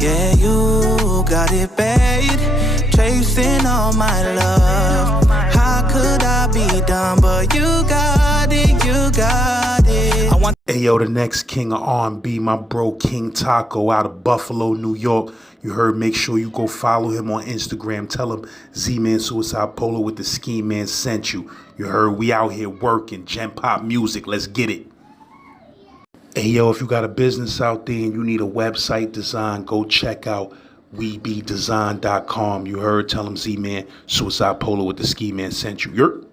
Yeah, you got it bad, chasing all my love. How could I be done? But you got it, you got it. Hey yo, the next king of R&B, my bro King Taco out of Buffalo, New York. You heard, make sure you go follow him on Instagram. Tell him Z-Man Suicide Polo with the Ski Man sent you. You heard, we out here working, Gen Pop music, let's get it. Hey yo, if you got a business out there and you need a website design, go check out webedesign.com. You heard, tell him Z-Man Suicide Polo with the Ski Man sent you. Yerp.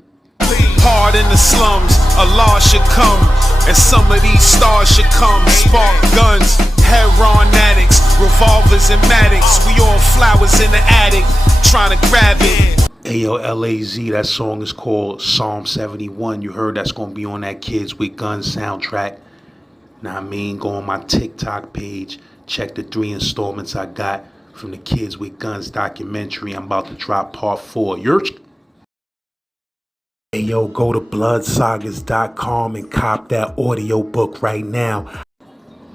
Hard in the slums, a law should come, and some of these stars should come. Spark guns, heroin addicts, revolvers and Maddox. We all flowers in the attic, trying to grab it. Hey yo, LAZ, that song is called Psalm 71. You heard, that's gonna be on that Kids with Guns soundtrack. Now I mean, go on my TikTok page, check the 3 installments I got from the Kids with Guns documentary. I'm about to drop part 4. Yerch. Hey yo, go to bloodsagas.com and cop that audio book right now.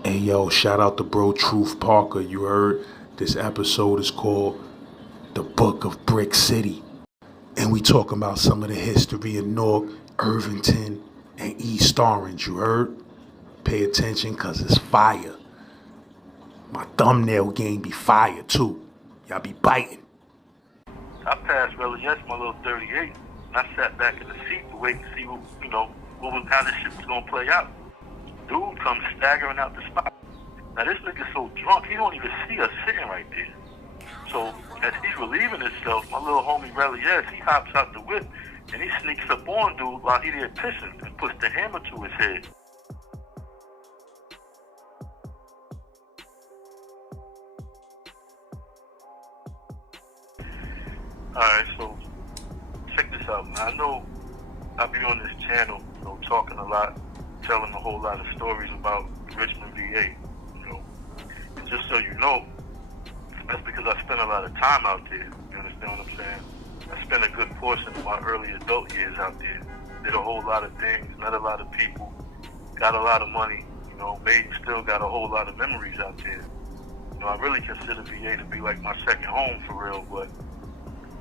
Hey yo, shout out to bro Truth Parker. You heard, this episode is called The Book of Brick City. And we talking about some of the history of Newark, Irvington, and East Orange. You heard? Pay attention, cause it's fire. My thumbnail game be fire too. Y'all be biting. I passed Reliance, my little 38. I sat back in the seat to wait and see how this shit was gonna play out. Dude comes staggering out the spot. Now this nigga's so drunk, he don't even see us sitting right there. So as he's relieving himself, my little homie Reliance, he hops out the whip and he sneaks up on dude while he there pissing and puts the hammer to his head. Alright, so check this out, man. I know I be on this channel, talking a lot, telling a whole lot of stories about Richmond, VA, And just so you know, that's because I spent a lot of time out there. You understand what I'm saying? I spent a good portion of my early adult years out there. Did a whole lot of things, met a lot of people, got a lot of money, made and still got a whole lot of memories out there. I really consider VA to be like my second home for real, but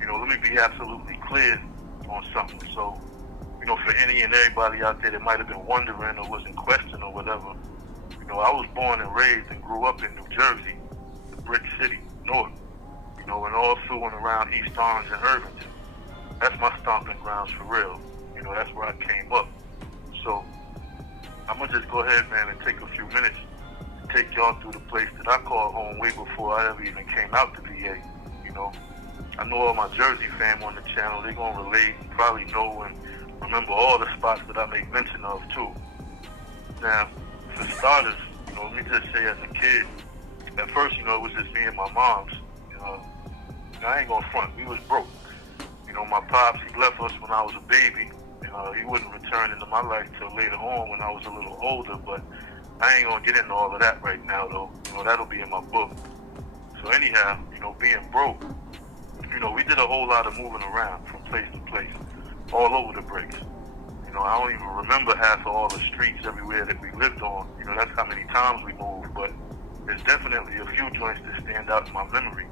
let me be absolutely clear on something. So, for any and everybody out there that might have been wondering or was in question or whatever, I was born and raised and grew up in New Jersey, the Brick City, Newark, and all through and around East Orange and Irvington. That's my stomping grounds for real. That's where I came up. So, I'm going to just go ahead, man, and take a few minutes to take y'all through the place that I call home way before I ever even came out to VA, I know all my Jersey fam on the channel, they're going to relate and probably know and remember all the spots that I make mention of too. Now, for starters, let me just say as a kid, at first, it was just me and my mom's. I ain't going to front, we was broke. My pops, he left us when I was a baby. He wouldn't return into my life till later on when I was a little older, but I ain't going to get into all of that right now though. That'll be in my book. So anyhow, being broke, we did a whole lot of moving around from place to place, all over the bricks. I don't even remember half of all the streets everywhere that we lived on. That's how many times we moved, but there's definitely a few joints that stand out in my memory.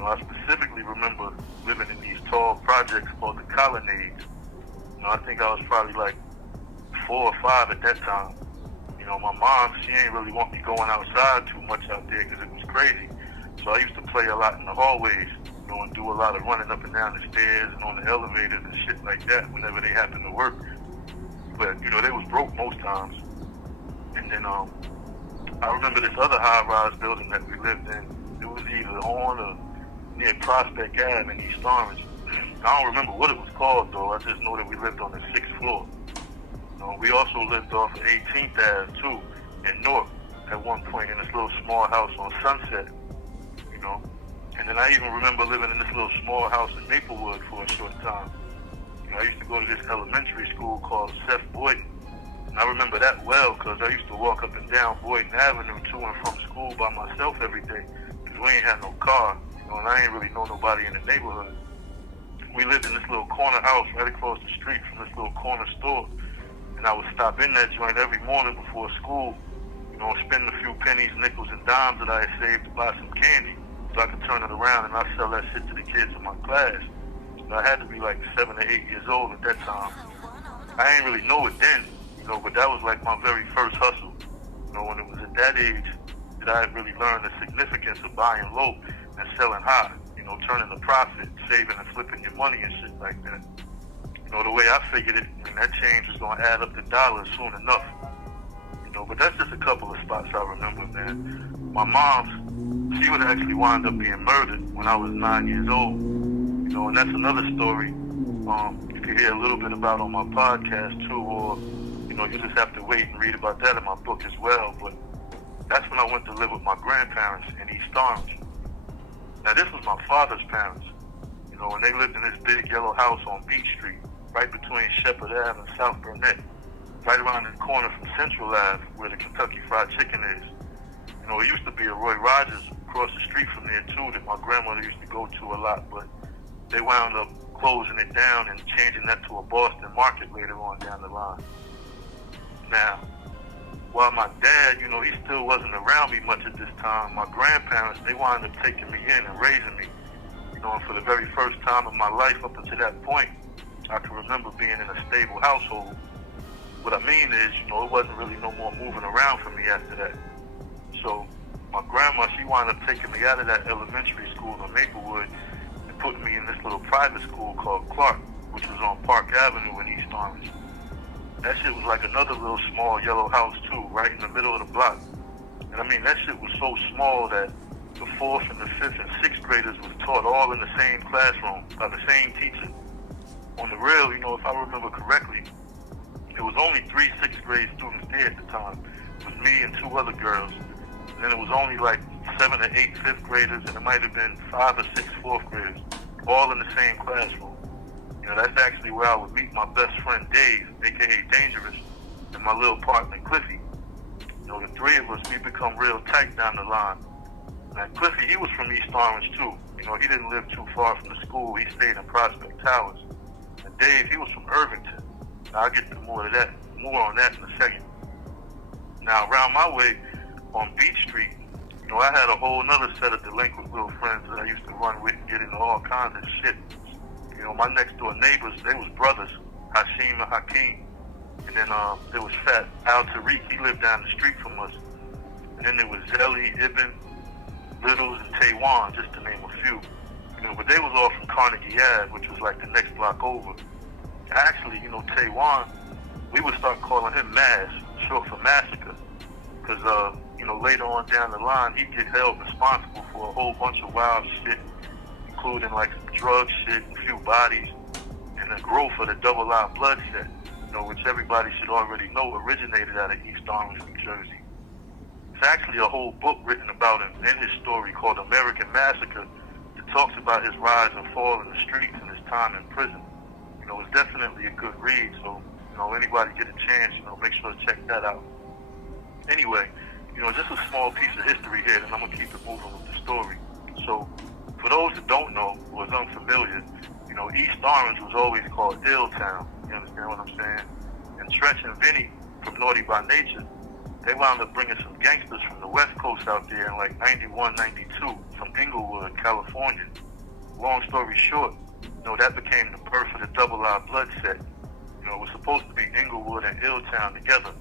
I specifically remember living in these tall projects called the Colonnades. I think I was probably like 4 or 5 at that time. My mom, she ain't really want me going outside too much out there because it was crazy. So I used to play a lot in the hallways. And do a lot of running up and down the stairs and on the elevators and shit like that whenever they happened to work. But, they was broke most times. And then I remember this other high-rise building that we lived in. It was either on or near Prospect Ave in East Orange. I don't remember what it was called, though. I just know that we lived on the 6th floor. We also lived off of 18th Ave, too, in Newark at one point in this little small house on Sunset, And then I even remember living in this little small house in Maplewood for a short time. I used to go to this elementary school called Seth Boyden. And I remember that well because I used to walk up and down Boyden Avenue to and from school by myself every day because we ain't had no car, and I ain't really know nobody in the neighborhood. We lived in this little corner house right across the street from this little corner store. And I would stop in that joint every morning before school, spend a few pennies, nickels, and dimes that I had saved to buy some candy so I could turn it around and I'd sell that shit to the kids in my class. I had to be like 7 or 8 years old at that time. I didn't really know it then, but that was like my very first hustle. When it was at that age that I really learned the significance of buying low and selling high, turning a profit, saving and flipping your money and shit like that. The way I figured it, that change was going to add up to dollars soon enough. But that's just a couple of spots I remember, man. My mom, she would actually wind up being murdered when I was 9 years old. And that's another story you can hear a little bit about on my podcast too, or, you just have to wait and read about that in my book as well. But that's when I went to live with my grandparents in East Orange. Now this was my father's parents, and they lived in this big yellow house on Beach Street, right between Shepherd Ave and South Burnett, right around the corner from Central Ave, where the Kentucky Fried Chicken is. It used to be a Roy Rogers across the street from there too that my grandmother used to go to a lot, but they wound up closing it down and changing that to a Boston Market later on down the line. Now, while my dad, he still wasn't around me much at this time, my grandparents, they wound up taking me in and raising me. And for the very first time in my life up until that point, I can remember being in a stable household. What I mean is, it wasn't really no more moving around for me after that. So my grandma, she wound up taking me out of that elementary school in Maplewood and putting me in this little private school called Clark, which was on Park Avenue in East Orange. That shit was like another little small yellow house too, right in the middle of the block. And that shit was so small that the 4th and the 5th and 6th graders was taught all in the same classroom by the same teacher. On the real, if I remember correctly, it was only 3 6th grade students there at the time. It was me and 2 other girls. And then it was only like 7 or 8 5th graders, and it might have been 5 or 6 4th graders, all in the same classroom. That's actually where I would meet my best friend Dave, aka Dangerous, and my little partner Cliffy. The 3 of us, we become real tight down the line. Now Cliffy, he was from East Orange too. He didn't live too far from the school. He stayed in Prospect Towers. And Dave, he was from Irvington. Now I'll get to more on that in a second. Now around my way on Beach Street, I had a whole nother set of delinquent little friends that I used to run with and get into all kinds of shit. My next door neighbors, they was brothers, Hashim and Hakeem. And then there was Fat Al Tariq, he lived down the street from us. And then there was Zelly, Ibn, Littles, and Taiwan, just to name a few. But they was all from Carnegie Ave, which was like the next block over. Actually, Taiwan, we would start calling him Maz, short for Massacre. Because, later on down the line, he'd get held responsible for a whole bunch of wild shit, including like some drug shit, a few bodies, and the growth of the double I bloodshed, which everybody should already know originated out of East Orange, New Jersey. It's actually a whole book written about him in his story called American Massacre that talks about his rise and fall in the streets and his time in prison. It's definitely a good read, so, anybody get a chance, make sure to check that out. Anyway, just a small piece of history here, and I'm going to keep it moving with the story. So, for those that don't know, or is unfamiliar, East Orange was always called Ill Town. You understand what I'm saying? And Tretch and Vinny from Naughty by Nature, they wound up bringing some gangsters from the West Coast out there in like 91, 92 from Inglewood, California. Long story short, that became the birth of the Double I Blood set. It was supposed to be Inglewood and Ill Town together.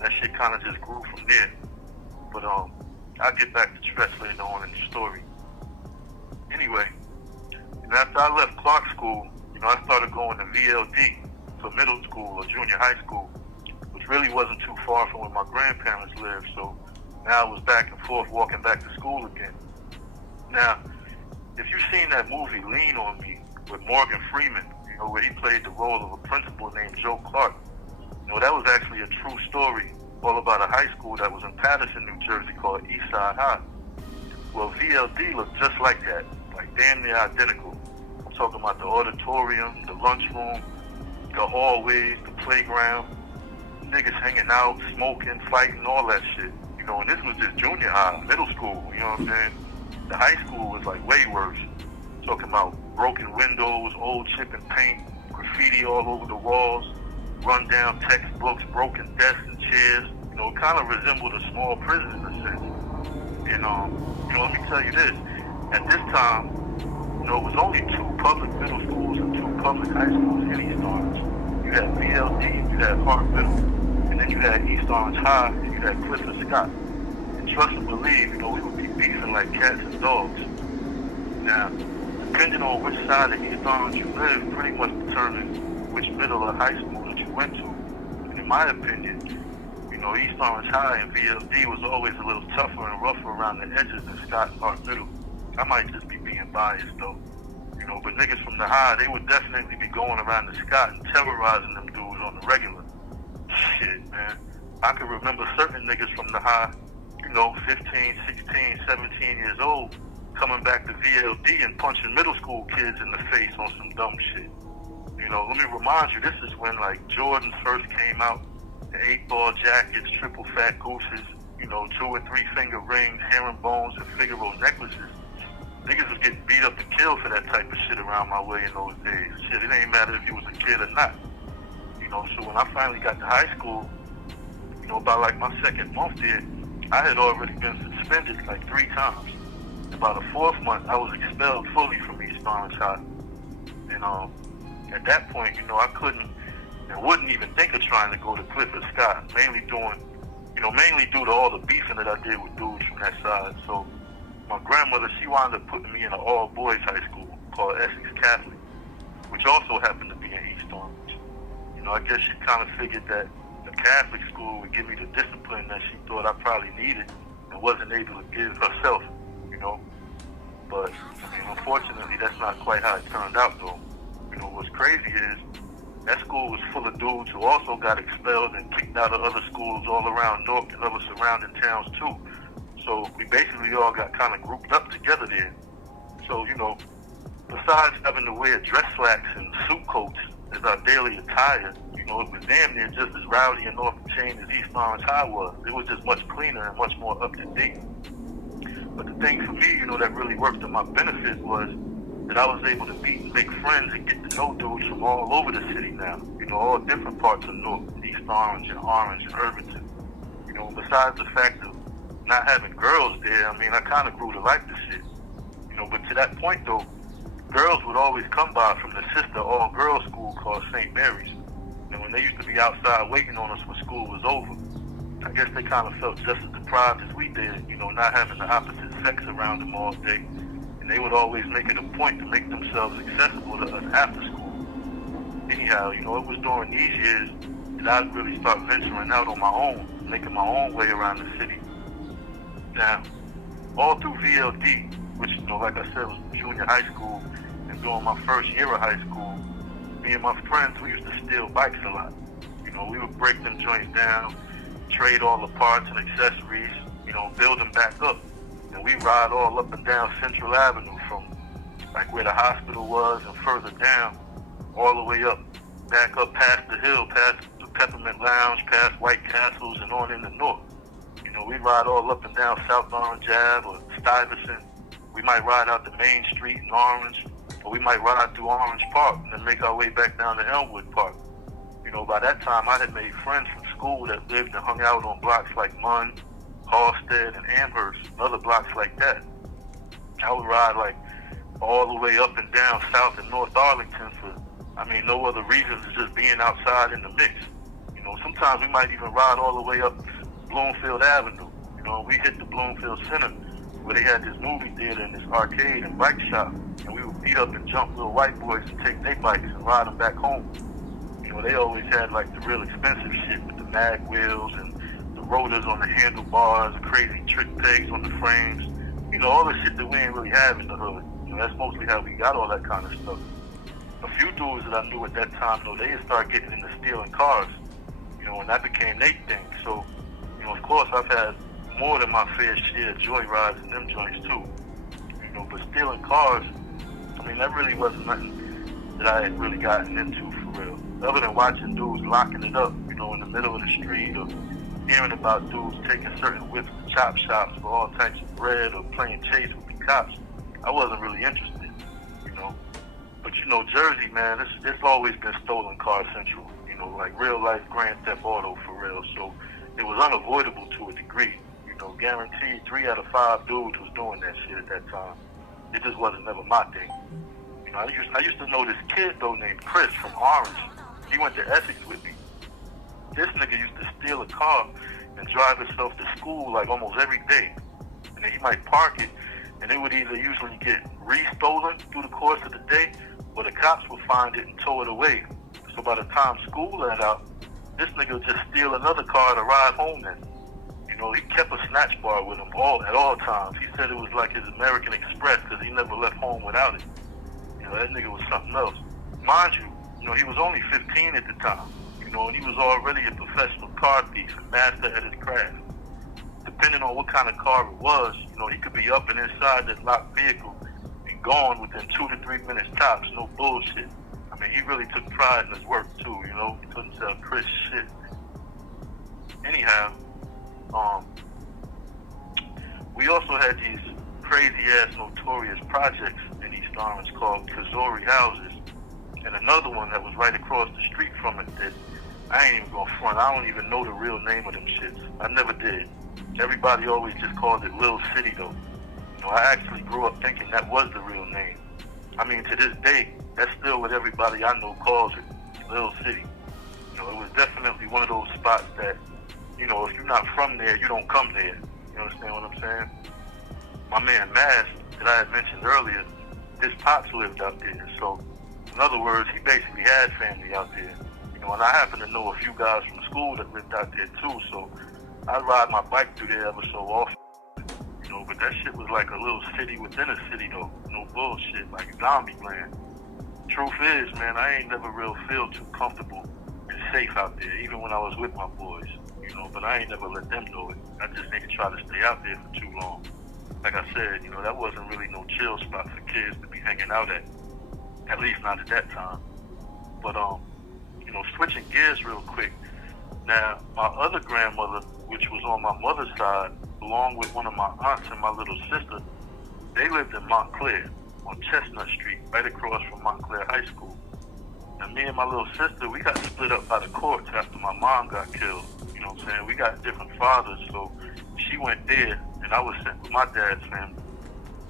That shit kind of just grew from there. But I'll get back to Tretch later on in the story. Anyway, after I left Clark School, I started going to VLD for middle school or junior high school, which really wasn't too far from where my grandparents lived. So now I was back and forth walking back to school again. Now, if you've seen that movie Lean on Me with Morgan Freeman, where he played the role of a principal named Joe Clark, that was actually a true story all about a high school that was in Patterson, New Jersey called Eastside High. Well, VLD looked just like that, like damn near identical. I'm talking about the auditorium, the lunchroom, the hallways, the playground, niggas hanging out, smoking, fighting, all that shit. And this was just junior high, middle school, you know what I'm saying? The high school was like way worse. Talking about broken windows, old chip and paint, graffiti all over the walls, run down textbooks, broken desks and chairs, it kind of resembled a small prison in a sense. And, let me tell you this. At this time, it was only 2 public middle schools and 2 public high schools in East Orange. You had VLD, you had Hart Middle, and then you had East Orange High, and you had Clifford Scott. And trust and believe, we would be beefing like cats and dogs. Now, depending on which side of East Orange you live, pretty much determines which middle or high school that you went to. And in my opinion, East Orange High and VLD was always a little tougher and rougher around the edges than Scott and Hart Middle. I might just be being biased though. But niggas from the high, they would definitely be going around the Scott and terrorizing them dudes on the regular. Shit, man. I can remember certain niggas from the high, 15, 16, 17 years old, coming back to VLD and punching middle school kids in the face on some dumb shit. Let me remind you, this is when like Jordans first came out, the 8-ball jackets, triple fat gooses, 2 or 3 finger rings, herringbones, and Figaro necklaces. Niggas was getting beat up to kill for that type of shit around my way in those days. Shit, it ain't matter if you was a kid or not. So when I finally got to high school, by like my second month there, I had already been suspended like 3 times. About the 4th month, I was expelled fully from East Orange High. And at that point, I couldn't and wouldn't even think of trying to go to Clifford Scott, mainly due to all the beefing that I did with dudes from that side. So my grandmother, she wound up putting me in an all-boys high school called Essex Catholic, which also happened to be in East Orange. I guess she kind of figured that the Catholic school would give me the discipline that she thought I probably needed and wasn't able to give herself, But, unfortunately, that's not quite how it turned out, though. What's crazy is that school was full of dudes who also got expelled and kicked out of other schools all around Newark and other surrounding towns, too. So we basically all got kind of grouped up together there. So, besides having to wear dress slacks and suit coats as our daily attire, it was damn near just as rowdy and off the chain as East Orange High was. It was just much cleaner and much more up to date. But the thing for me, that really worked to my benefit was that I was able to meet and make friends and get to know dudes from all over the city now. All different parts of Newark, East Orange and Irvington. Besides the fact of not having girls there, I kind of grew to like the shit. But to that point though, girls would always come by from the sister all-girls school called St. Mary's. And when they used to be outside waiting on us when school was over, I guess they kind of felt just as deprived as we did, not having the opposite sex around them all day. And they would always make it a point to make themselves accessible to us after school. Anyhow, it was during these years that I'd really start venturing out on my own, making my own way around the city. Now, all through VLD, which, like I said, was junior high school, and during my first year of high school, me and my friends, we used to steal bikes a lot. We would break them joints down, trade all the parts and accessories, build them back up. And we ride all up and down Central Avenue from like where the hospital was and further down, all the way up, back up past the hill, past the Peppermint Lounge, past White Castles and on into Newark. We ride all up and down South Orange Ave or Stuyvesant. We might ride out to Main Street in Orange, or we might ride through Orange Park and then make our way back down to Elmwood Park. By that time I had made friends from school that lived and hung out on blocks like Munn, Halstead, and Amherst, and other blocks like that. I would ride like all the way up and down South and North Arlington for, no other reasons than just being outside in the mix. Sometimes we might even ride all the way up Bloomfield Avenue. We hit the Bloomfield Center where they had this movie theater and this arcade and bike shop, and we would beat up and jump little white boys and take their bikes and ride them back home. They always had like the real expensive shit with the mag wheels and the rotors on the handlebars, the crazy trick pegs on the frames. All the shit that we ain't really have in the hood. That's mostly how we got all that kind of stuff. A few dudes that I knew at that time, though, they had started getting into stealing cars, and that became their thing. So, of course, I've had more than my fair share of joyrides in them joints, too. But stealing cars, that really wasn't nothing that I had really gotten into for real. Other than watching dudes locking it up, in the middle of the street, or hearing about dudes taking certain whips to chop shops for all types of bread, or playing chase with the cops, I wasn't really interested, But Jersey, man, it's always been stolen car central, like real life Grand Theft Auto for real. So, it was unavoidable to a degree. You know, guaranteed 3 out of 5 dudes was doing that shit at that time. It just wasn't never my thing. You know, I used to know this kid though named Chris from Orange. He went to Essex with me. This nigga used to steal a car and drive himself to school like almost every day. And then he might park it, and it would either usually get re-stolen through the course of the day, or the cops would find it and tow it away. So by the time school let out, this nigga would just steal another car to ride home in. You know, he kept a snatch bar with him at all times. He said it was like his American Express because he never left home without it. You know, that nigga was something else. Mind you, he was only 15 at the time. You know, and he was already a professional car thief and master at his craft. Depending on what kind of car it was, he could be up and inside that locked vehicle and gone within 2 to 3 minutes tops, no bullshit. I mean, he really took pride in his work too, He couldn't tell Chris shit. Anyhow, we also had these crazy-ass notorious projects in East Orange called Kazori houses, and another one that was right across the street from it that I ain't even gonna front. I don't even know the real name of them shits. I never did. Everybody always just called it Lil City though. I actually grew up thinking that was the real name. I mean, to this day, that's still what everybody I know calls it, Lil City. It was definitely one of those spots that, if you're not from there, you don't come there. You understand what I'm saying? My man Mass, that I had mentioned earlier, his pops lived out there. So, in other words, he basically had family out there. And I happen to know a few guys from school that lived out there too, so I'd ride my bike through there ever so often. But that shit was like a little city within a city though. No bullshit, like zombie land. Truth is, man, I ain't never real feel too comfortable and safe out there, even when I was with my boys. But I ain't never let them know it. I just ain't try to stay out there for too long. Like I said, that wasn't really no chill spot for kids to be hanging out at least not at that time. But switching gears real quick. Now, my other grandmother, which was on my mother's side, along with one of my aunts and my little sister, they lived in Montclair on Chestnut Street, right across from Montclair High School. And me and my little sister, we got split up by the courts after my mom got killed. You know what I'm saying? We got different fathers, so she went there, and I was sent with my dad's family.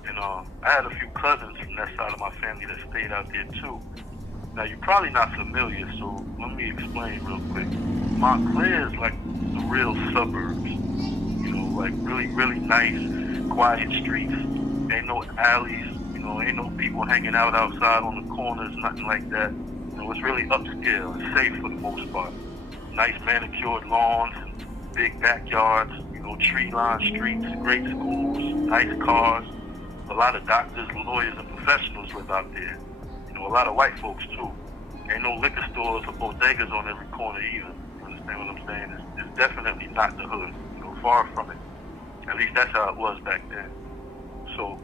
And I had a few cousins from that side of my family that stayed out there too. Now, you're probably not familiar, so let me explain real quick. Montclair is like the real suburbs. Like really, really nice, quiet streets. Ain't no alleys, ain't no people hanging out outside on the corners, nothing like that. It's really upscale and safe for the most part. Nice manicured lawns and big backyards, tree-lined streets, great schools, nice cars. A lot of doctors, lawyers, and professionals live out there. A lot of white folks too. Ain't no liquor stores or bodegas on every corner either. You understand what I'm saying? It's definitely not the hood. Far from it. At least that's how it was back then. So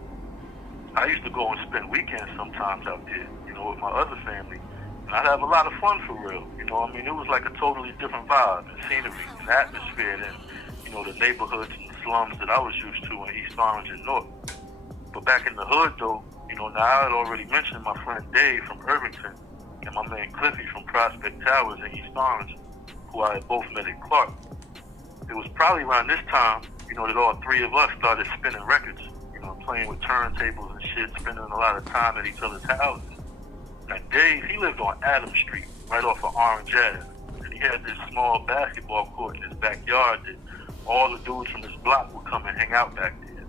I used to go and spend weekends sometimes out there, with my other family. And I'd have a lot of fun for real. It was like a totally different vibe and scenery and atmosphere than, the neighborhoods and slums that I was used to in East Orange and Newark. But back in the hood though, now I had already mentioned my friend Dave from Irvington and my man Cliffy from Prospect Towers in East Orange, who I had both met in Clark. It was probably around this time, that all three of us started spinning records, playing with turntables and shit, spending a lot of time at each other's houses. Now Dave, he lived on Adams Street, right off of Orange Ave. And he had this small basketball court in his backyard that all the dudes from his block would come and hang out back there.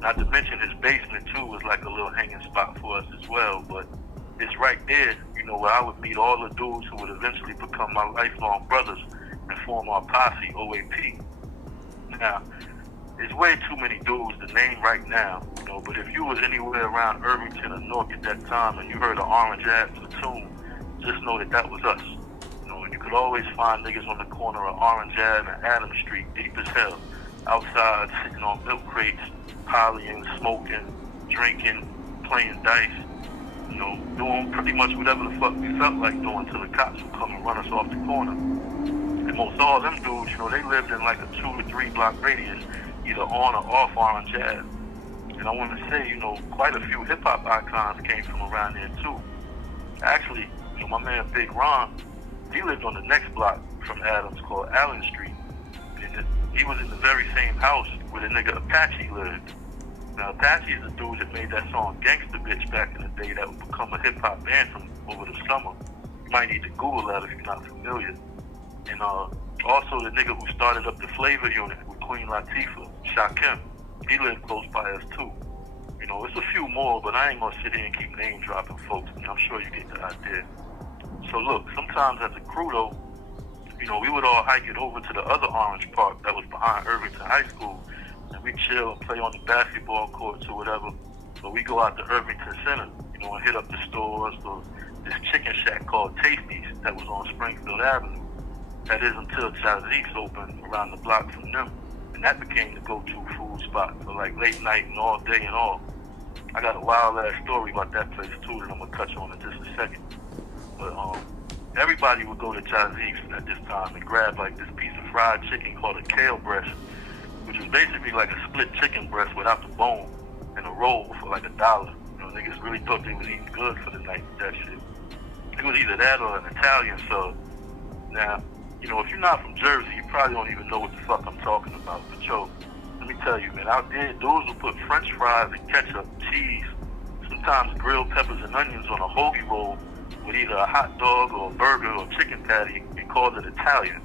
Not to mention his basement too was like a little hanging spot for us as well, but it's right there, where I would meet all the dudes who would eventually become my lifelong brothers and form our posse, OAP. Now, there's way too many dudes to name right now, but if you was anywhere around Irvington or Newark at that time and you heard an Orange Ave platoon, just know that was us. And you could always find niggas on the corner of Orange Ave and Adams Street, deep as hell, outside sitting on milk crates, polying, smoking, drinking, playing dice, doing pretty much whatever the fuck we felt like doing till the cops would come and run us off the corner. And most all them dudes, they lived in like a 2 to 3 block radius, either on or off Orange Ave. And I want to say, quite a few hip-hop icons came from around there too. Actually, my man Big Ron, he lived on the next block from Adams called Allen Street. And he was in the very same house where the nigga Apache lived. Now, Apache is the dude that made that song Gangsta Bitch back in the day that would become a hip-hop anthem over the summer. You might need to Google that if you're not familiar. And also the nigga who started up the Flavor unit with Queen Latifah, Shakim, he lived close by us too. You know, it's a few more, but I ain't gonna sit here and keep name dropping folks. I mean, I'm sure you get the idea. So look, sometimes as a crew though, you know, we would all hike it over to the other Orange Park that was behind Irvington High School, and we chill and play on the basketball courts or whatever. But we go out to Irvington Center, you know, and hit up the stores or this chicken shack called Tasties that was on Springfield Avenue. That is until Chazique's opened around the block from them. And that became the go-to food spot for like late night and all day and all. I got a wild ass story about that place too that I'm gonna touch on in just a second. But everybody would go to Chazique's at this time and grab like this piece of fried chicken called a kale breast, which is basically like a split chicken breast without the bone, and a roll for like $1. You know, niggas really thought they was eating good for the night with that shit. It was either that or an Italian sub. Now, you know, if you're not from Jersey, you probably don't even know what the fuck I'm talking about. But yo, let me tell you, man, out there, dudes will put French fries and ketchup, cheese, sometimes grilled peppers and onions on a hoagie roll with either a hot dog or a burger or chicken patty and calls it Italian.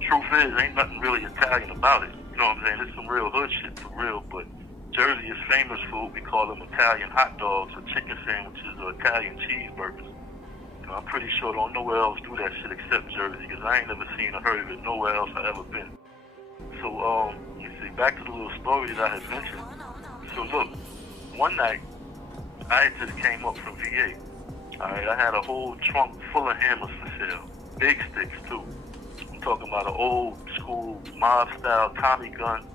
Truth is, ain't nothing really Italian about it. You know what I'm saying? It's some real hood shit for real, but Jersey is famous for what we call them Italian hot dogs or chicken sandwiches or Italian cheeseburgers. You know, I'm pretty sure don't nowhere else do that shit except Jersey, because I ain't never seen or heard of it nowhere else I ever been. So, you see, back to the little story that I had mentioned. So look, one night, I had just came up from VA. Alright, I had a whole trunk full of hammers for sale. Big sticks, too. I'm talking about an old school mob-style Tommy gun.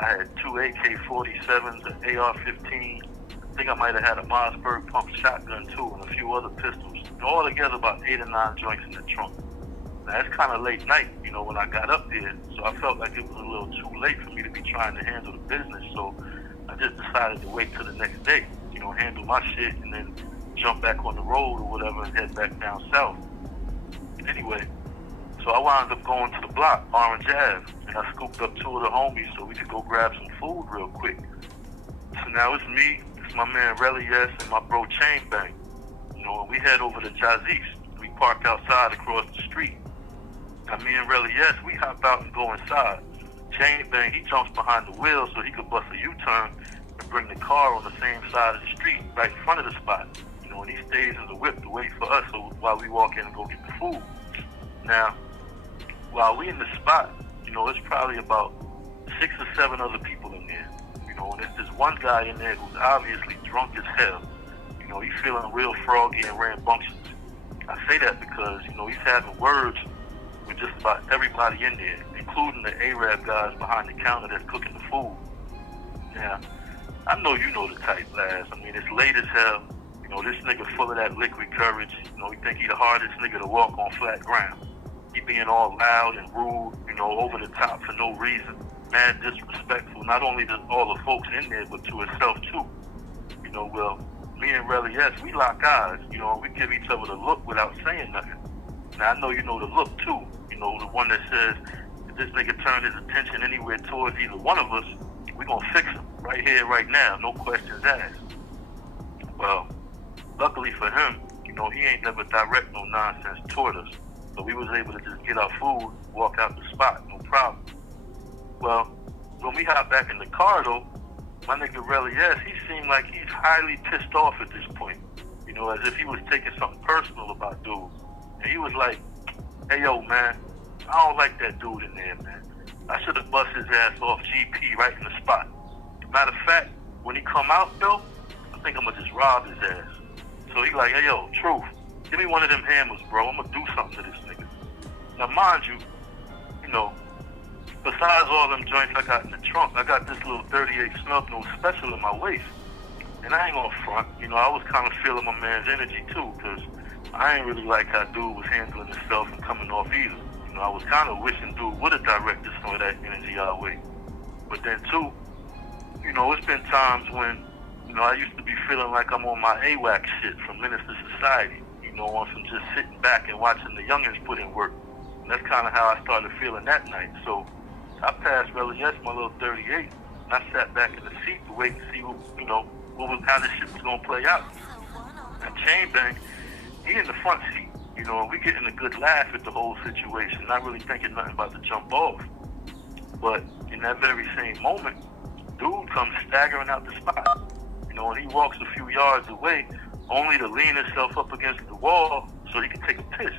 I had 2 AK-47s, an AR-15. I think I might have had a Mossberg pump shotgun, too, and a few other pistols. All together about 8 or 9 joints in the trunk. Now, it's kind of late night, you know, when I got up there, so I felt like it was a little too late for me to be trying to handle the business, so I just decided to wait till the next day, you know, handle my shit, and then jump back on the road or whatever and head back down south. Anyway, so I wound up going to the block, Orange Ave, and I scooped up 2 of the homies so we could go grab some food real quick. So now it's me, it's my man Relly S, and my bro Chain Bang. You know, and we head over to Chazique's. We park outside across the street. Now me and Relly S, we hop out and go inside. Chain Bang, he jumps behind the wheel so he could bust a U-turn and bring the car on the same side of the street, right in front of the spot. You know, and he stays in the whip to wait for us so while we walk in and go get the food. Now, while we in the spot, you know, there's probably about 6 or 7 other people in there. You know, and there's this one guy in there who's obviously drunk as hell. You know, he's feeling real froggy and rambunctious. I say that because, you know, he's having words with just about everybody in there, including the Arab guys behind the counter that's cooking the food. Now, I know you know the type, Laz. I mean, it's late as hell. You know, this nigga full of that liquid courage. You know, he think he the hardest nigga to walk on flat ground. He being all loud and rude, you know, over the top for no reason. Mad disrespectful, not only to all the folks in there, but to himself too. You know, well, me and Relly S, we lock eyes, you know, we give each other the look without saying nothing. Now, I know you know the look too. You know, the one that says, if this nigga turn his attention anywhere towards either one of us, we gonna fix him right here, right now, no questions asked. Well, luckily for him, you know, he ain't never direct no nonsense toward us. So we was able to just get our food, walk out the spot, no problem. Well, when we hop back in the car though, my nigga Relly S, he seemed like he's highly pissed off at this point. You know, as if he was taking something personal about dude. And he was like, hey yo man, I don't like that dude in there, man. I should have bust his ass off GP right in the spot. Matter of fact, when he come out though, I think I'm gonna just rob his ass. So he like, hey yo, Truth, give me one of them hammers, bro. I'm gonna do something to this nigga. Now mind you, you know, besides all them joints I got in the trunk, I got this little 38 snub nose special in my waist. And I ain't gonna front, you know, I was kind of feeling my man's energy too, because I ain't really like how dude was handling himself and coming off either. You know, I was kind of wishing dude would have directed some of that energy our way. But then too, you know, it's been times when, you know, I used to be feeling like I'm on my AWAC shit from Minister Society, you know, on some just sitting back and watching the youngins put in work. And that's kind of how I started feeling that night. So I passed Reliance, my little 38, and I sat back in the seat to wait to see how this shit was gonna play out. And Chain Bang, he in the front seat, and we getting a good laugh at the whole situation, not really thinking nothing about to jump off. But in that very same moment, dude comes staggering out the spot, and he walks a few yards away, only to lean himself up against the wall so he can take a piss.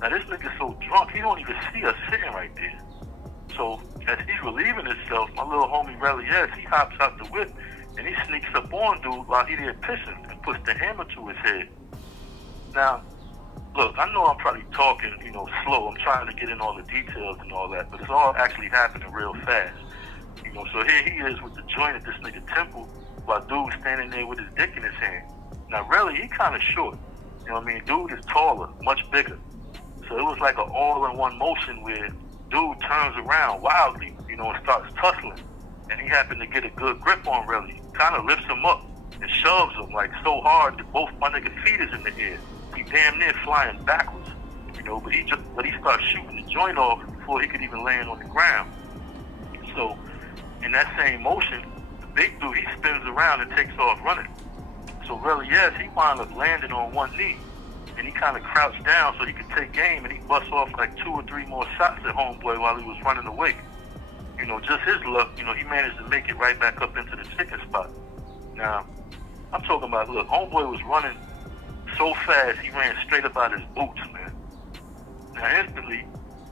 Now this nigga's so drunk, he don't even see us sitting right there. So as he's relieving himself, my little homie Reliance, he hops out the whip and he sneaks up on dude while he there pissing and puts the hammer to his head. Now, look, I know I'm probably talking, slow. I'm trying to get in all the details and all that, but it's all actually happening real fast. So here he is with the joint at this nigga temple while dude's standing there with his dick in his hand. Now, really, he kind of short. Dude is taller, much bigger. So it was like an all-in-one motion where dude turns around wildly, and starts tussling. And he happened to get a good grip on Relly. Kind of lifts him up and shoves him like so hard that both my nigga feet is in the air. He damn near flying backwards, but he starts shooting the joint off before he could even land on the ground. So in that same motion, the big dude, he spins around and takes off running. So really, yes, he wound up landing on one knee, and he kind of crouched down so he could take aim, and he busts off like 2 or 3 more shots at homeboy while he was running away. Just his luck, he managed to make it right back up into the chicken spot. Now, I'm talking about, look, homeboy was running so fast, he ran straight up out his boots, man. Now, instantly,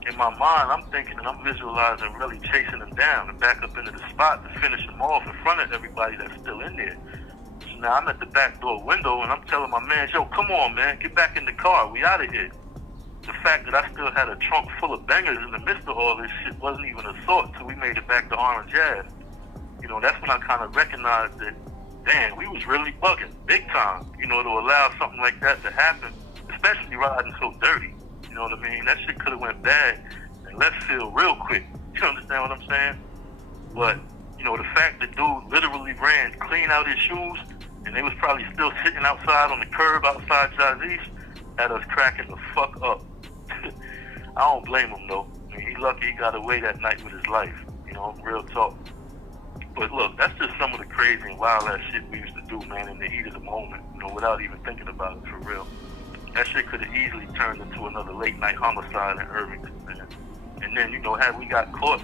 in my mind, I'm thinking and I'm visualizing really chasing him down and back up into the spot to finish him off in front of everybody that's still in there. So now I'm at the back door window and I'm telling my man, yo, come on, man, get back in the car, we out of here. The fact that I still had a trunk full of bangers in the midst of all this shit wasn't even a thought till we made it back to Orange Ave. That's when I kind of recognized that, damn, we was really bugging, big time, to allow something like that to happen, especially riding so dirty. You know what I mean? That shit could have went bad and left field real quick. You understand what I'm saying? But, the fact that dude literally ran clean out his shoes and they was probably still sitting outside on the curb outside Jazzy's had us cracking the fuck up. I don't blame him though. He lucky he got away that night with his life. Real talk. But look, that's just some of the crazy and wild ass shit we used to do, man, in the heat of the moment, without even thinking about it for real. That shit could have easily turned into another late night homicide in Irvington, man. And then, had we got caught,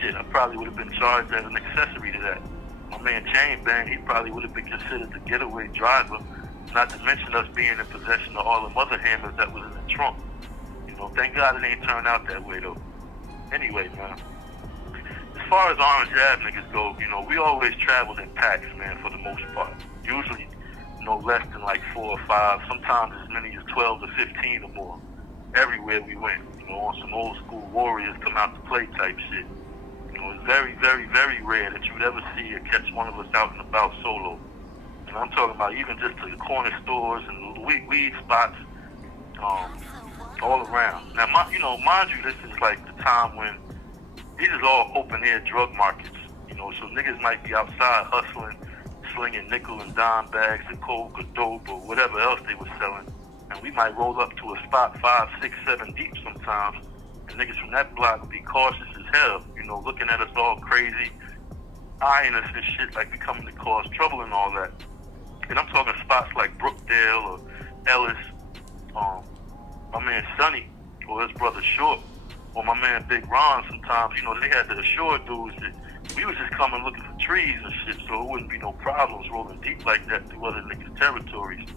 shit, I probably would have been charged as an accessory to that. My man Chain Bang, he probably would have been considered the getaway driver, not to mention us being in possession of all the other hammers that was in the trunk. Thank God it ain't turned out that way though. Anyway, man, as far as Orange Ave niggas go, we always traveled in packs, man, for the most part. Usually, no less than like 4 or 5, sometimes as many as 12 to 15 or more. Everywhere we went, on some old school warriors come out to play type shit. It's very, very, very rare that you'd ever see or catch one of us out and about solo. And I'm talking about even just to the corner stores and weed spots, all around. Now, mind you, this is like the time when these is all open air drug markets, so niggas might be outside hustling, slinging nickel and dime bags of coke or dope or whatever else they were selling. And we might roll up to a spot 5, 6, 7 deep sometimes, and niggas from that block would be cautious as hell, looking at us all crazy, eyeing us and shit like we coming to cause trouble and all that. And I'm talking spots like Brookdale or Ellis, my man Sonny or his brother Short, or my man Big Ron. Sometimes, they had to assure dudes that we was just coming looking for trees and shit, so it wouldn't be no problems rolling deep like that through other niggas' territories.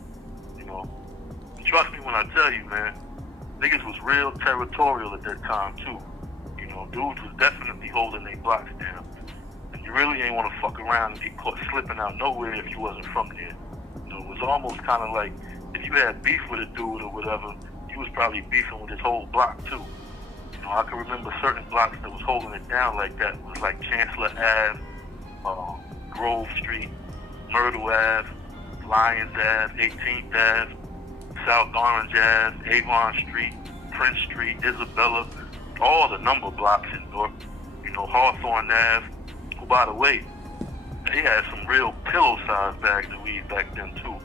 And trust me when I tell you, man, niggas was real territorial at that time too. Dudes was definitely holding their blocks down. And you really ain't want to fuck around and get caught slipping out nowhere if you wasn't from there. It was almost kind of like if you had beef with a dude or whatever, you was probably beefing with his whole block too. I can remember certain blocks that was holding it down like that. It was like Chancellor Ave, Grove Street, Myrtle Ave, Lyons Ave, 18th Ave, South Orange Ave, Avon Street, Prince Street, Isabella, all the number blocks in Newark. Hawthorne Ave, who, by the way, they had some real pillow-sized bags of weed back then too.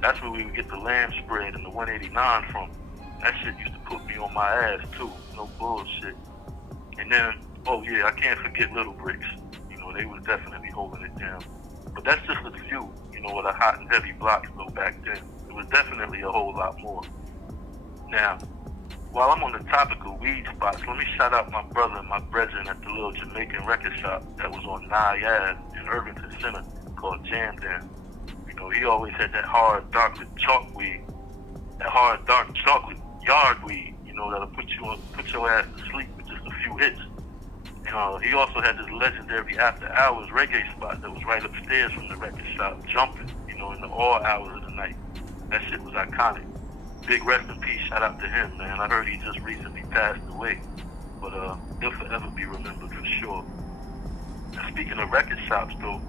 That's where we would get the lamb spread and the 189 from. That shit used to put me on my ass too, no bullshit. And then Oh yeah, I can't forget Little Bricks. You know, they was definitely holding it down. But that's just a few, you know, of the hot and heavy blocks though back then. It was definitely a whole lot more. Now, while I'm on the topic of weed spots, let me shout out my brother and my brethren at the little Jamaican record shop that was on Nye Ave in Irvington Center called Jam Dan. You know, he always had that hard, dark chalk weed, that hard, dark chocolate yard weed, you know, that'll put your ass to sleep with just a few hits. And he also had this legendary after hours reggae spot that was right upstairs from the record shop, jumping, you know, in the all hours of the night. That shit was iconic. Big rest in peace, shout out to him, man. I heard he just recently passed away, but he'll forever be remembered for sure. Now, speaking of record shops, though,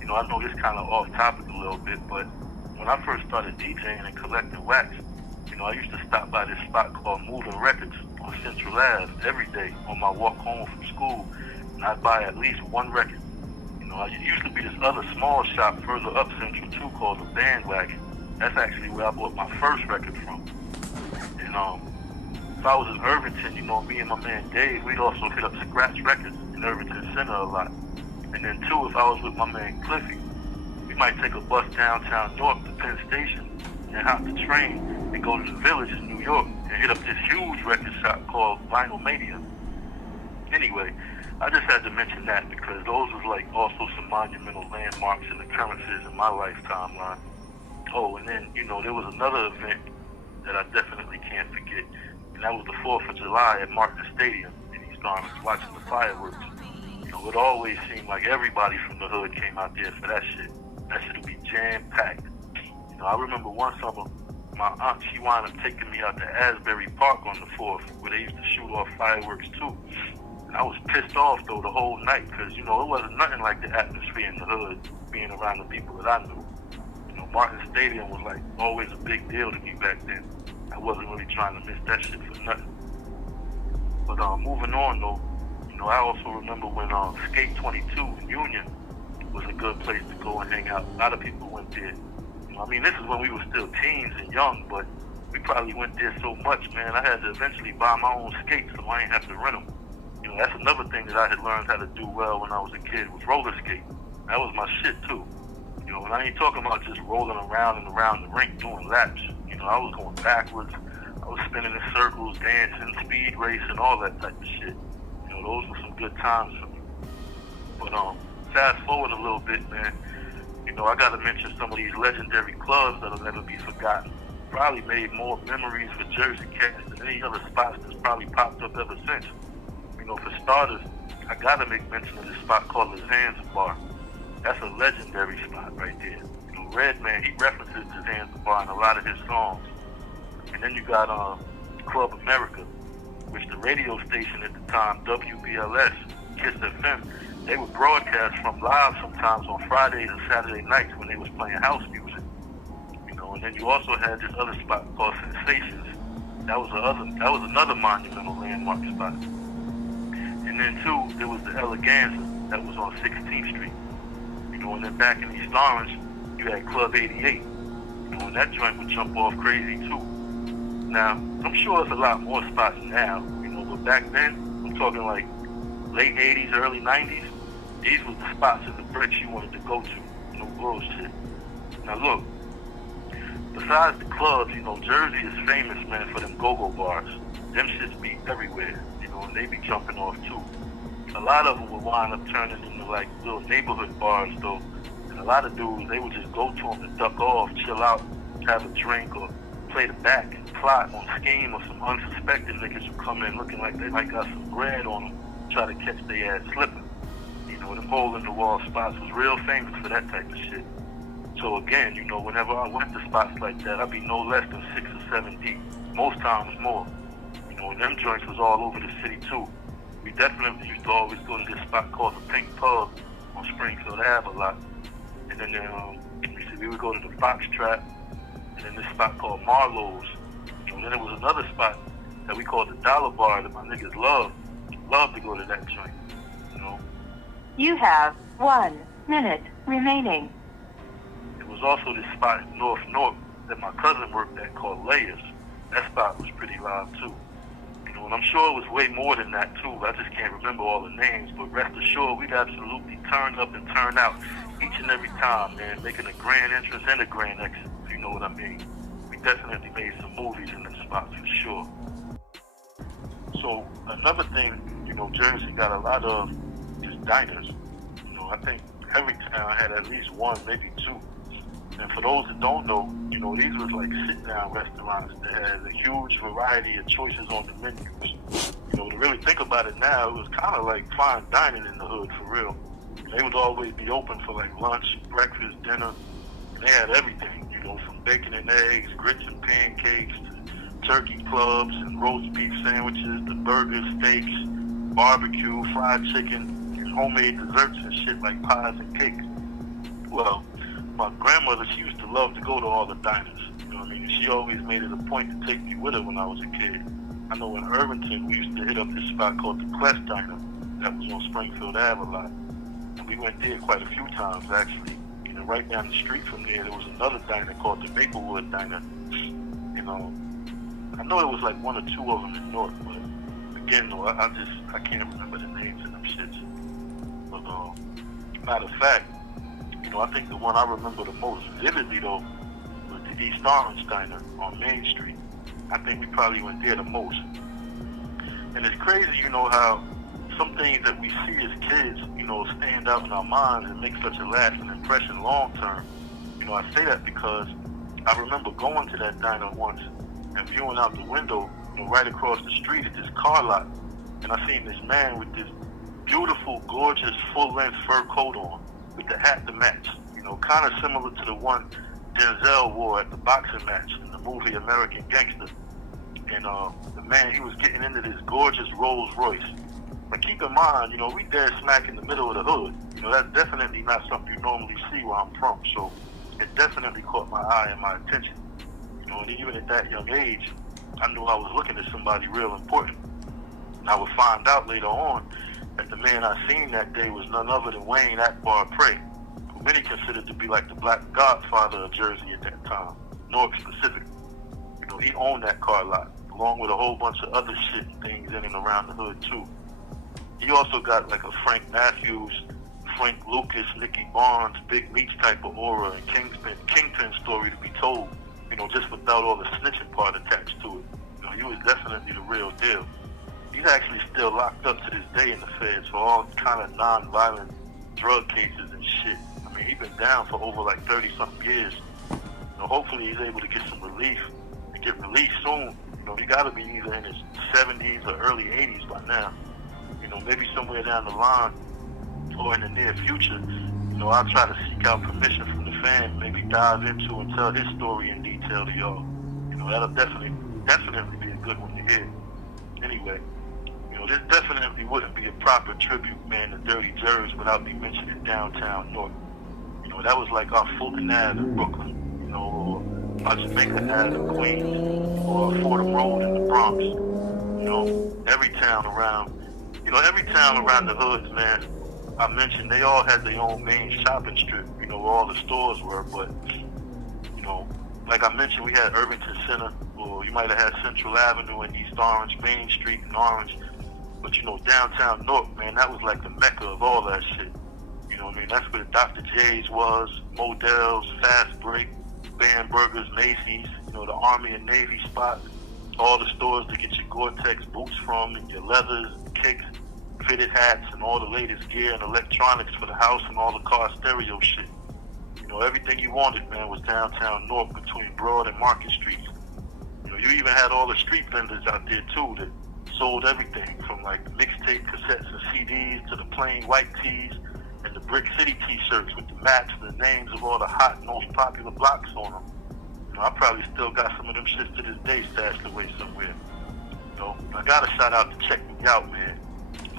you know, I know this kind of off topic a little bit, but when I first started DJing and collecting wax, you know, I used to stop by this spot called Moving Records on Central Ave every day on my walk home from school, and I'd buy at least one record. You know, it used to be this other small shop further up Central too called the Bandwagon. That's actually where I bought my first record from. And if I was in Irvington, you know, me and my man Dave, we'd also hit up Scratch Records in Irvington Center a lot. And then too, if I was with my man Cliffy, we might take a bus downtown Newark to Penn Station and hop the train and go to the Village in New York and hit up this huge record shop called Vinyl Mania. Anyway, I just had to mention that because those was like also some monumental landmarks and occurrences in my life timeline. Oh, and then, you know, there was another event that I definitely can't forget, and that was the 4th of July at Martin Stadium in East Orange, watching the fireworks. You know, it always seemed like everybody from the hood came out there for that shit. That shit would be jam-packed. You know, I remember one summer, my aunt, she wound up taking me out to Asbury Park on the 4th, where they used to shoot off fireworks too. And I was pissed off, though, the whole night, because, you know, it wasn't nothing like the atmosphere in the hood, being around the people that I knew. Martin Stadium was like always a big deal to me back then. I wasn't really trying to miss that shit for nothing. But moving on though, you know, I also remember when Skate 22 in Union was a good place to go and hang out. A lot of people went there. You know, I mean, this is when we were still teens and young, but we probably went there so much, man. I had to eventually buy my own skates so I ain't have to rent them. You know, that's another thing that I had learned how to do well when I was a kid was roller skate. That was my shit too. You know, and I ain't talking about just rolling around and around the rink doing laps. You know, I was going backwards. I was spinning in circles, dancing, speed racing, all that type of shit. You know, those were some good times for me. But fast forward a little bit, man. You know, I got to mention some of these legendary clubs that'll never be forgotten. Probably made more memories for Jersey cats than any other spots that's probably popped up ever since. You know, for starters, I got to make mention of this spot called the Zanzibar. That's a legendary spot right there. You know, Redman, he references to Zanzibar in a lot of his songs. And then you got Club America, which the radio station at the time, WBLS, Kiss FM, they would broadcast from live sometimes on Fridays and Saturday nights when they was playing house music. You know, and then you also had this other spot called Sensations. That was another monumental landmark spot. And then too, there was the Eleganza that was on 16th Street. You know, and then back in East Orange, you had Club 88. You know, and that joint would jump off crazy too. Now, I'm sure it's a lot more spots now, you know, but back then, I'm talking like late 80s, early 90s, these were the spots in the bricks you wanted to go to. No bullshit. Now look, besides the clubs, you know, Jersey is famous, man, for them go-go bars. Them shits be everywhere, you know, and they be jumping off too. A lot of them would wind up turning into like little neighborhood bars though. And a lot of dudes, they would just go to them and duck off, chill out, have a drink, or play the back and plot on scheme of some unsuspecting niggas who come in looking like they might got some bread on them, try to catch their ass slipping. You know, them hole-in-the-wall spots was real famous for that type of shit. So again, you know, whenever I went to spots like that, I'd be no less than 6 or 7 deep, most times more. You know, and them joints was all over the city too. We definitely used to always go to this spot called the Pink Pub on Springfield Ave a lot. And then we would go to the Fox Trap, and then this spot called Marlowe's. And then there was another spot that we called the Dollar Bar that my niggas love to go to that joint, you know. You have 1 minute remaining. There was also this spot in North Newark that my cousin worked at called Layers. That spot was pretty live too. You And I'm sure it was way more than that too. I just can't remember all the names, but rest assured, we'd absolutely turn up and turn out each and every time, man, making a grand entrance and a grand exit, if you know what I mean. We definitely made some movies in this spot for sure. So another thing, Jersey got a lot of just diners. I think every town had at least one, maybe two. And for those that don't know, these was like sit-down restaurants that had a huge variety of choices on the menus. To really think about it now, it was kind of like fine dining in the hood, for real. They would always be open for like lunch, breakfast, dinner. And they had everything, from bacon and eggs, grits and pancakes, to turkey clubs and roast beef sandwiches, to burgers, steaks, barbecue, fried chicken, and homemade desserts and shit like pies and cakes. Well, my grandmother, she used to love to go to all the diners. She always made it a point to take me with her when I was a kid. I know in Irvington, we used to hit up this spot called the Quest Diner that was on Springfield Ave a lot. And we went there quite a few times, actually. Right down the street from there was another diner called the Maplewood Diner. I know there was like one or two of them in Newark, but again, though, I can't remember the names of them shits. But matter of fact, I think the one I remember the most vividly, though, was the East Orange Diner on Main Street. I think we probably went there the most. And it's crazy, how some things that we see as kids, stand out in our minds and make such a lasting impression long term. I say that because I remember going to that diner once and viewing out the window, right across the street at this car lot. And I seen this man with this beautiful, gorgeous, full-length fur coat on with the hat to match, kind of similar to the one Denzel wore at the boxing match in the movie American Gangster. And the man, he was getting into this gorgeous Rolls Royce. But keep in mind, we dead smack in the middle of the hood. That's definitely not something you normally see where I'm from. So it definitely caught my eye and my attention. And even at that young age, I knew I was looking at somebody real important. And I would find out later on that the man I seen that day was none other than Wayne Akbar Prey, who many considered to be like the black godfather of Jersey at that time, Newark specifically. He owned that car lot, along with a whole bunch of other shit and things in and around the hood too. He also got like a Frank Matthews, Frank Lucas, Nicky Barnes, Big Meats type of aura and Kingpin story to be told, just without all the snitching part attached to it. He was definitely the real deal. He's actually still locked up to this day in the feds for all kind of non-violent drug cases and shit. He's been down for over like 30-something years. Hopefully he's able to get some relief and get released soon. He gotta be either in his 70s or early 80s by now. Maybe somewhere down the line or in the near future, I'll try to seek out permission from the fan, maybe dive into and tell his story in detail to y'all. That'll definitely be a good one to hear. Anyway, this definitely wouldn't be a proper tribute, man, to Dirty Jersey without me mentioning downtown Newark. That was like our Fulton Ave in Brooklyn, or our Jamaica Ave in Queens, or Fordham Road in the Bronx. Every town around the hoods, man, I mentioned they all had their own main shopping strip, where all the stores were, but, like I mentioned, we had Irvington Center, or you might have had Central Avenue and East Orange, Main Street and Orange, but, downtown Newark, man, that was like the mecca of all that shit. That's where Dr. J's was, Modell's, Fast Break, Band Burgers, Macy's, the Army and Navy spot, all the stores to get your Gore-Tex boots from, and your leathers, kicks, fitted hats, and all the latest gear and electronics for the house and all the car stereo shit. Everything you wanted, man, was downtown Newark between Broad and Market Streets. You even had all the street vendors out there, too, that sold everything from, like, mixtape cassettes and CDs to the plain white tees and the Brick City t-shirts with the maps and the names of all the hot, most popular blocks on them. I probably still got some of them shits to this day stashed away somewhere. I gotta shout out to Check Me Out, man.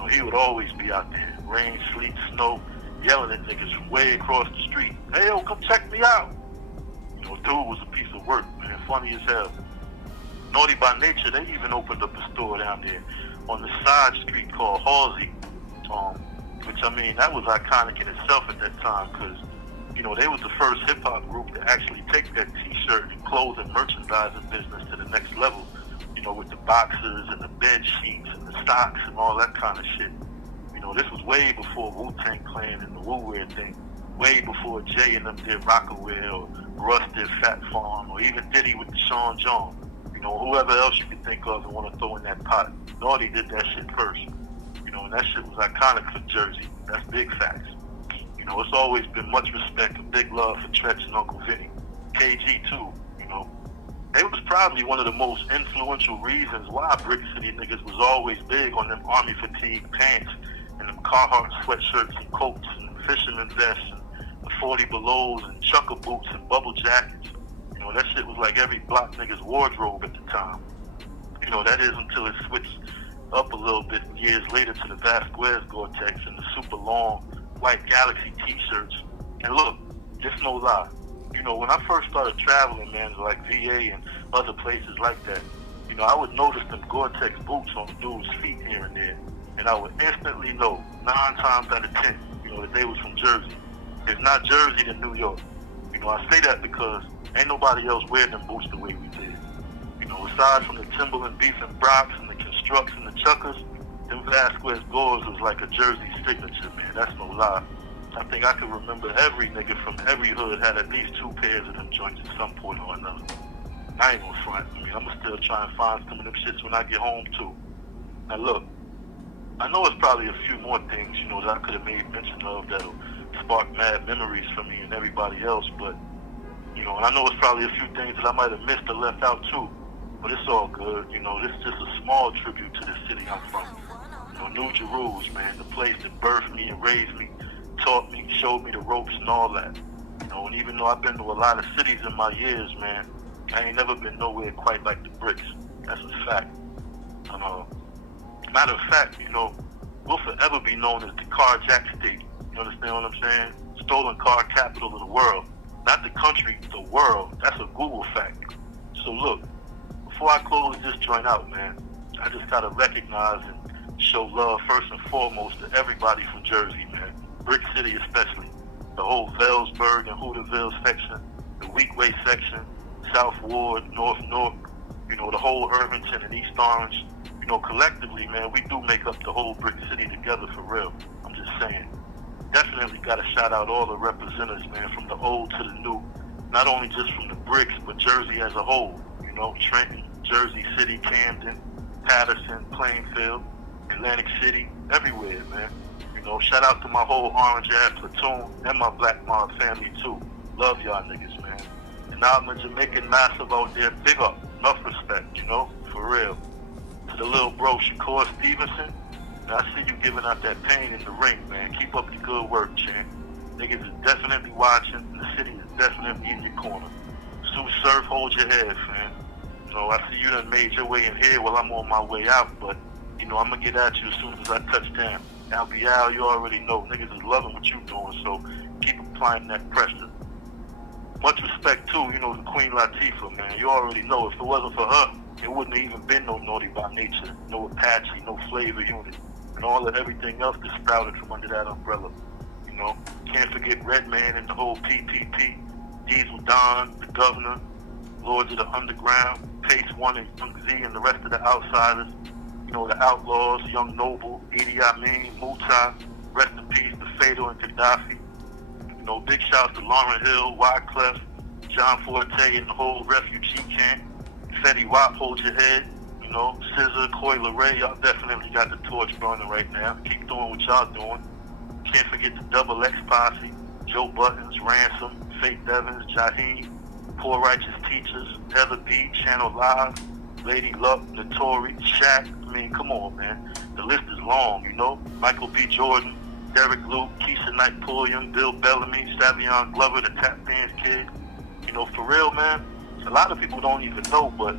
He would always be out there, rain, sleet, snow, yelling at niggas from way across the street. Hey, yo, come check me out. Dude was a piece of work, man, funny as hell. Naughty by Nature, they even opened up a store down there on the side street called Halsey, which, that was iconic in itself at that time, because, they was the first hip-hop group to actually take that t-shirt and clothing merchandising business to the next level. you know, with the boxers and the bed sheets and the stocks and all that kind of shit. You know, this was way before Wu-Tang Clan and the Wu-Wear thing. Way before Jay and them did Rockaway or Russ did Fat Farm or even Diddy with Sean John. You know, whoever else you can think of and want to throw in that pot. Naughty did that shit first. You know, and that shit was iconic for Jersey. That's big facts. You know, it's always been much respect and big love for Tretch and Uncle Vinny. KG too, you know. It was probably one of the most influential reasons why Brick City niggas was always big on them army fatigue pants and them Carhartt sweatshirts and coats and fisherman vests and the 40 belows and chucker boots and bubble jackets. You know, that shit was like every block nigga's wardrobe at the time. You know, that is until it switched up a little bit years later to the Vasquez Gore-Tex and the super long white Galaxy t-shirts. And look, just no lie. You know, when I first started traveling, man, like VA and other places like that, you know, I would notice them Gore-Tex boots on dudes' feet here and there. And I would instantly know, 9 times out of 10, you know, that they was from Jersey. If not Jersey, then New York. You know, I say that because ain't nobody else wearing them boots the way we did. You know, aside from the Timberland Beef and Brocks and the Constructs and the Chuckers, them Vasquez Gores was like a Jersey signature, man. That's no lie. I think I can remember every nigga from every hood had at least 2 pairs of them joints at some point or another. I ain't gonna front. I mean, I'm gonna still try and find some of them shits when I get home too. Now look, I know it's probably a few more things, you know, that I could have made mention of that'll spark mad memories for me and everybody else, but, you know, and I know it's probably a few things that I might have missed or left out too, but it's all good. You know, this is just a small tribute to the city I'm from. You know, New Jerusalem, man, the place that birthed me and raised me, taught me, showed me the ropes and all that. You know, and even though I've been to a lot of cities in my years, man, I ain't never been nowhere quite like the bricks. That's a fact. Matter of fact, you know, we'll forever be known as the carjack state. You understand what I'm saying? Stolen car capital of the world. Not the country, the world. That's a Google fact. So look, before I close this joint out, man, I just gotta recognize and show love first and foremost to everybody from Jersey, man. Brick City especially. The whole Vailsburg and Hooterville section, the Weekway section, South Ward, North Newark, you know, the whole Irvington and East Orange. You know, collectively, man, we do make up the whole Brick City together for real. I'm just saying. Definitely got to shout out all the representatives, man, from the old to the new. Not only just from the bricks, but Jersey as a whole. You know, Trenton, Jersey City, Camden, Patterson, Plainfield, Atlantic City, everywhere, man. You know, shout out to my whole orange-ass platoon and my Black Mob family, too. Love y'all niggas, man. And now I'm a Jamaican massive out there. Big up. Enough respect, you know, for real. To the little bro, Shakur Stevenson, I see you giving out that pain in the ring, man. Keep up the good work, champ. Niggas is definitely watching, and the city is definitely in your corner. Sue Surf, hold your head, man. You know, I see you done made your way in here while I'm on my way out, but, you know, I'm gonna get at you as soon as I touch down. Al Bial, you already know, niggas is loving what you doing, so keep applying that pressure. Much respect, too, you know, to Queen Latifah, man. You already know, if it wasn't for her, it wouldn't have even been no Naughty by Nature, no Apache, no Flavor Unit, and all of everything else that sprouted from under that umbrella. You know, can't forget Redman and the whole PPP, Diesel Don, the Governor, Lords of the Underground, Pace One and Young Z and the rest of the outsiders. You know, the Outlaws, Young Noble, Idi Amin, Mutai, rest in peace, the Fatal and Gaddafi. You know, big shouts to Lauryn Hill, Wyclef, John Forte and the whole refugee camp. Fetty Wap, hold your head. You know, SZA, Coi Leray, y'all definitely got the torch burning right now. Keep doing what y'all doing. Can't forget the Double X Posse, Joe Buttons, Ransom, Faith Evans, Jaheim, Poor Righteous Teachers, Heather B, Channel Live, Lady Luck, Notori, Shaq. I mean, come on, man. The list is long, you know. Michael B. Jordan, Derek Luke, Keisha Knight Pulliam, Bill Bellamy, Savion Glover, the Tap Dance Kid. You know, for real, man. A lot of people don't even know, but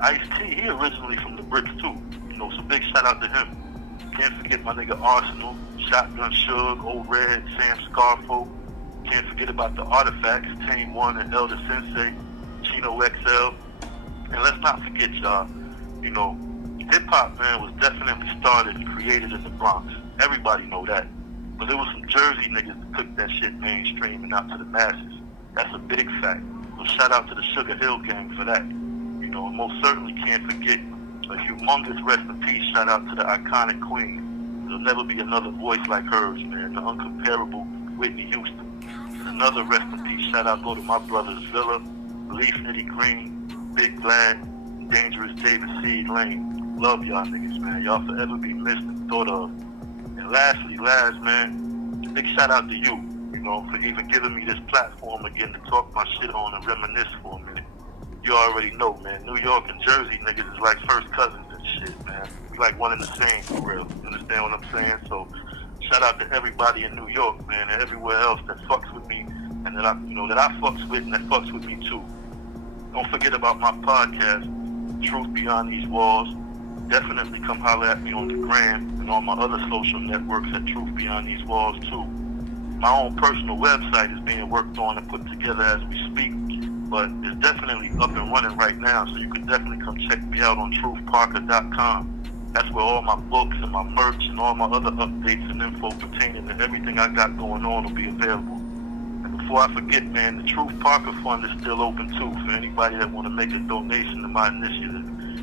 Ice-T, he originally from the bricks too. You know, so big shout out to him. Can't forget my nigga Arsenal, Shotgun Suge, Old Red, Sam Scarfo. Can't forget about the Artifacts, Tame One and Elder Sensei, Chino XL. And let's not forget, y'all, you know, hip-hop, man, was definitely started and created in the Bronx. Everybody know that. But there was some Jersey niggas that took that shit mainstream and out to the masses. That's a big fact. So shout out to the Sugar Hill Gang for that. You know, and most certainly can't forget A humongous rest in peace shout out to the iconic queen. There'll never be another voice like hers, man. The uncomparable Whitney Houston. Another rest in peace shout out go to my brothers Villa, Leaf Nitty Green, Big Glad, Dangerous David Seed Lane. Love y'all niggas, man. Y'all forever be missed and thought of. And lastly, man, a big shout out to you, you know, for even giving me this platform again to talk my shit on and reminisce for a minute. You already know, man, New York and Jersey niggas is like first cousins and shit, man. We like one and the same, for real. You understand what I'm saying? So, shout out to everybody in New York, man, and everywhere else that fucks with me and that I fucks with and that fucks with me too. Don't forget about my podcast, Truth Beyond These Walls. Definitely come holler at me on the gram and on my other social networks at Truth Beyond These Walls too. My own personal website is being worked on and put together as we speak, but it's definitely up and running right now, so you can definitely come check me out on truthparker.com. That's where all my books and my merch and all my other updates and info pertaining to everything I got going on will be available. And before I forget, man, the Truth Parker Fund is still open too for anybody that want to make a donation to my initiative.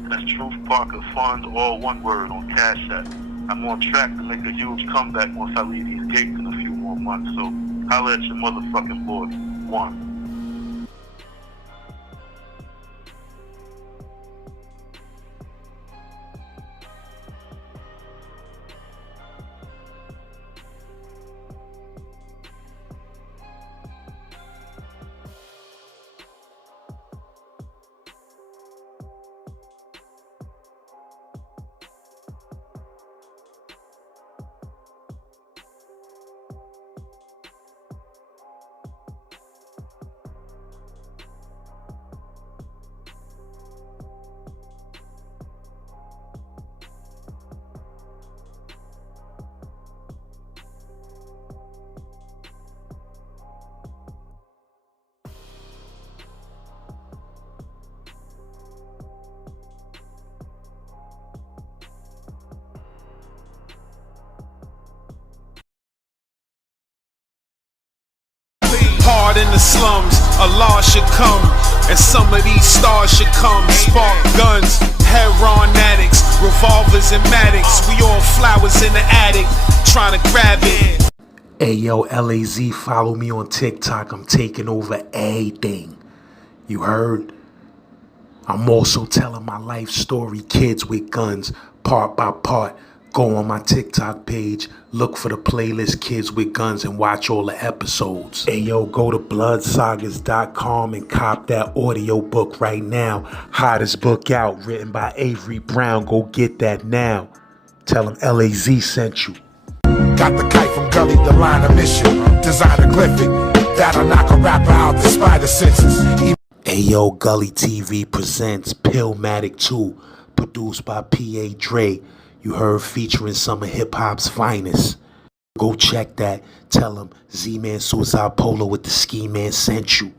That's Truth Parker Fund, all one word, on Cash App. I'm on track to make a huge comeback once I leave these gates in a few more months, so holla at your motherfucking boy. One. Hard in the slums, a law should come, and some of these stars should come. Spark guns, heroin addicts, revolvers and Maddox. We all flowers in the attic, trying to grab it. Hey yo, LAZ, follow me on TikTok. I'm taking over everything. You heard? I'm also telling my life story, Kids with Guns, part by part. Go on my TikTok page, look for the playlist Kids with Guns, and watch all the episodes. Hey yo, go to bloodsagas.com and cop that audio book right now. Hottest book out, written by Avery Brown. Go get that now. Tell him LAZ sent you. Got the kite from Gully, the line of mission. Designer Glyphic, that'll knock a rapper out despite the senses. Hey yo, Gully TV presents Pillmatic 2, produced by P.A. Dre. You heard, featuring some of hip-hop's finest. Go check that. Tell him Z-Man Suicide Polo with the Ski Man sent you.